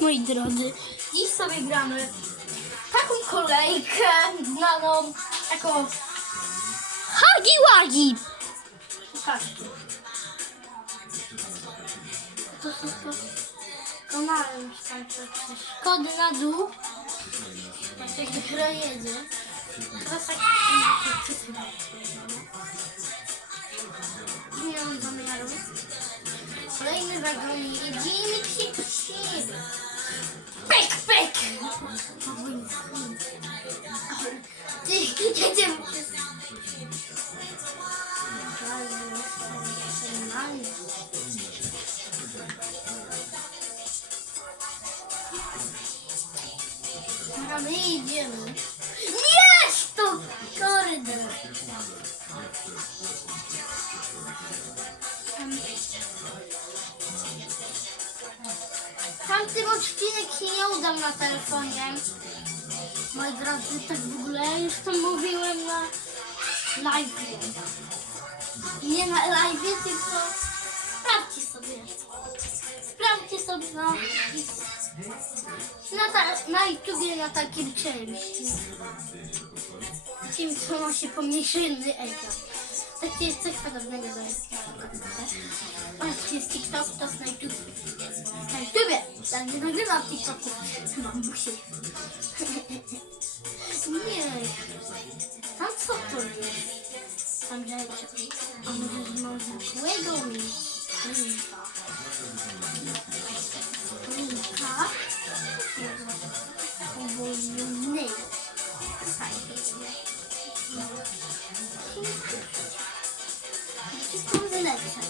moi drodzy, dziś sobie gramy taką kolejkę znaną jako Hagi Wagi. Patrzcie. To te przeszkody na dół. Jak gra jedzie. Teraz tak... Nie mam zamiaru. Kolejny wagon jedzie i mi się psi. Ty, jedzie A my idziemy. Jest to Tamtym odcinek się nie udał na telefonie. Moi drodzy, tak w ogóle już to mówiłem na live. Nie na live, tylko sprawdźcie sobie. Sprawdźcie sobie na, na, ta, na YouTubie na takim czymś. Takim, co ma się pomniejszony ekran. Takie coś podobnego do TikToka. A to jest TikTok, to jest na YouTube. Na YouTubie! Ja nie nagrywam TikToku. Mam musi. Nie. Tam co to jest? Tam rzeczy. A może zwykłego linka? Tak. Wszystko wylecę.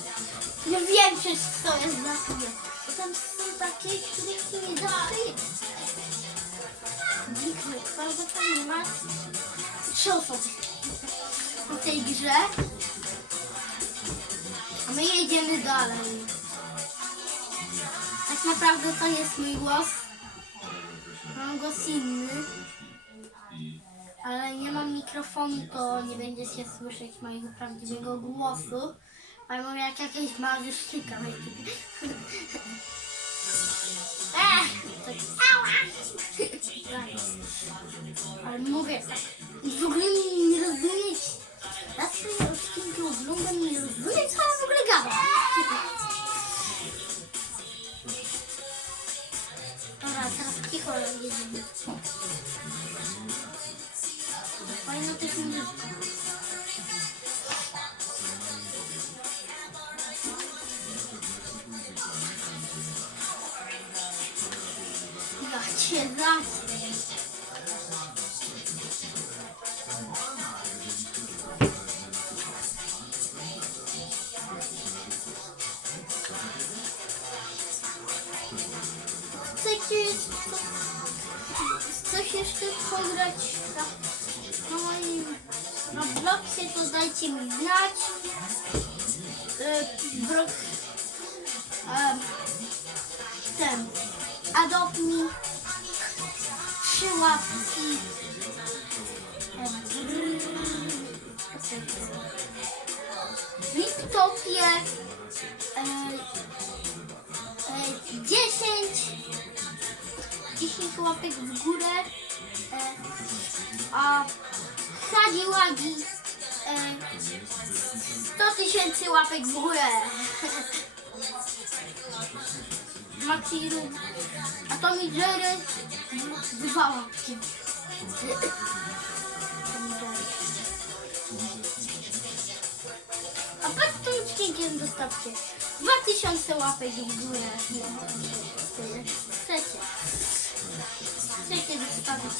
Ja wiem przecież co jest na sobie. Bo tam są takie, których się nie da przyjść. Nikny, prawda tam nie ma trzy osoby w tej grze. A my jedziemy dalej. Tak naprawdę to jest mój głos. Mam głos inny. Ale nie mam mikrofonu, to nie będzie się słyszeć mojego prawdziwego głosu. Ale mówię jak jakieś małe sztyka. Ech! Ale mówię tak. Ja cię zacznę. Chcecie co, coś jeszcze pograć moim Robloxie, to dajcie mi znać. E, ten Adopt Me trzy łapki e, w TikTokie e, e, 10 10 łapek w górę a Hagi Wagi e, 100 tysięcy łapek w górę. Maxi a Tommy Jerry d- dwa łapki. A pod tym odcinkiem dostawcie 2000 łapek w górę. Chcecie. Chcecie zostawić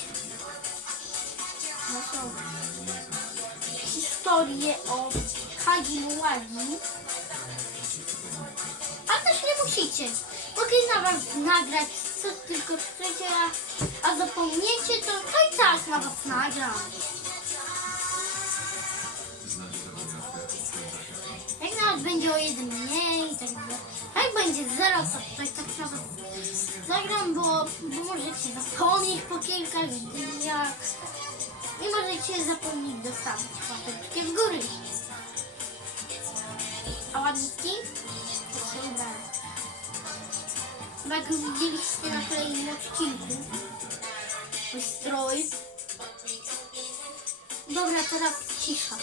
naszą historię o Hagi Łagi. A też nie musicie. Mogę na was nagrać co tylko chcecie, a, a zapomniecie, to, to i na was nagram. Jak nawet będzie o jeden mniej, tak. Jak będzie zero, to tak, tak na was zagram, bo, bo możecie zapomnieć po kilka dniach. I możecie zapomnieć dostawić łapeczkę w góry. A ładny skin? To jak widzieliście na kolejnym odcinku. Mój strój. Dobra, teraz cisza.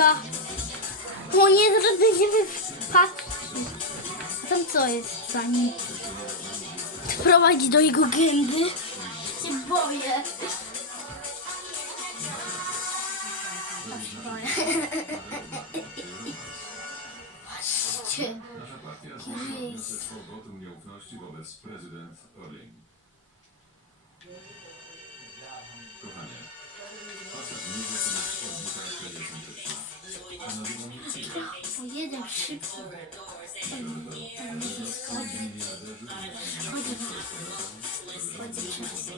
Mega. O nie, zaraz będziemy patrzeć. Tam co jest za nim? Do jego gęby. Się boję. Patrzcie. Orling. Kochanie, facet nie. A na drugą nie chwilę. O jeden szybko. On nie schodzi. Chodzi. Chodzi przez.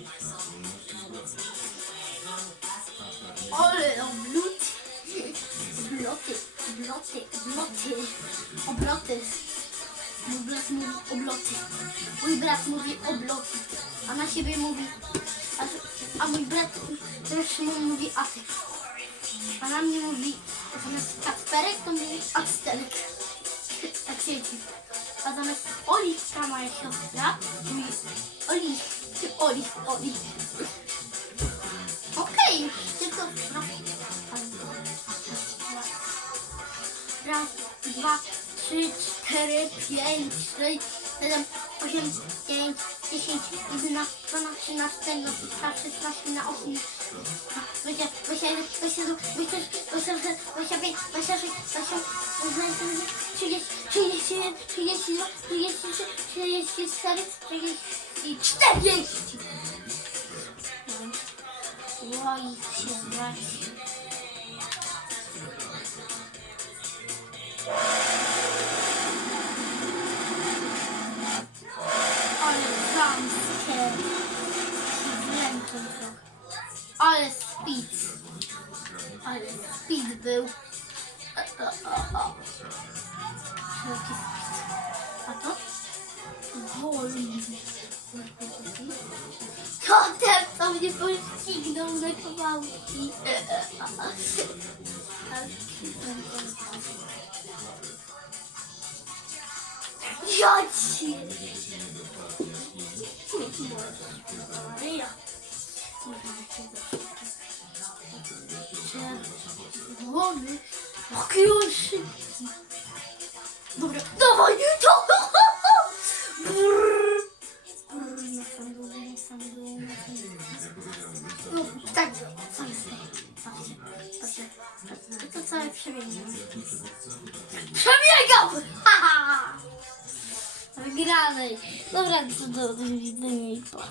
Ale obluty. Obloty, obloty, obloty, obloty. Mój brat mówi obloty. Mój brat mówi obloty. A na siebie mówi... A, a mój brat mu mówi atyk. A na mnie mówi zamiast Kacperek to mówi Actelek. Tak siedzi. A zamiast Oliwka moja siostra mówi Oliw, Oliw, Oliw. Okej, już tylko raz, raz, dwa, trzy, cztery, pięć, dedim bugün yayın dişin yüzüne bana şuna stendo tartışma şuna olsun. Başa başarı başarı başarı başarı başa bir başarı başa uzmanlarımız şu geç şu geç şu geç şu geç şu geç şu sarı şu geç işte geç. Vay vay. Thank you. Zamskie. Z trochę. Ale speed. Ale speed był. E, e, e, e. Szeroki speed. A to? Wolny. Kotem to mnie poścignął na kawałki. Ja ci! Maria. Już szybki. Dobra, dawaj! To! Brrr, Dobra, to do, widzenia i pa.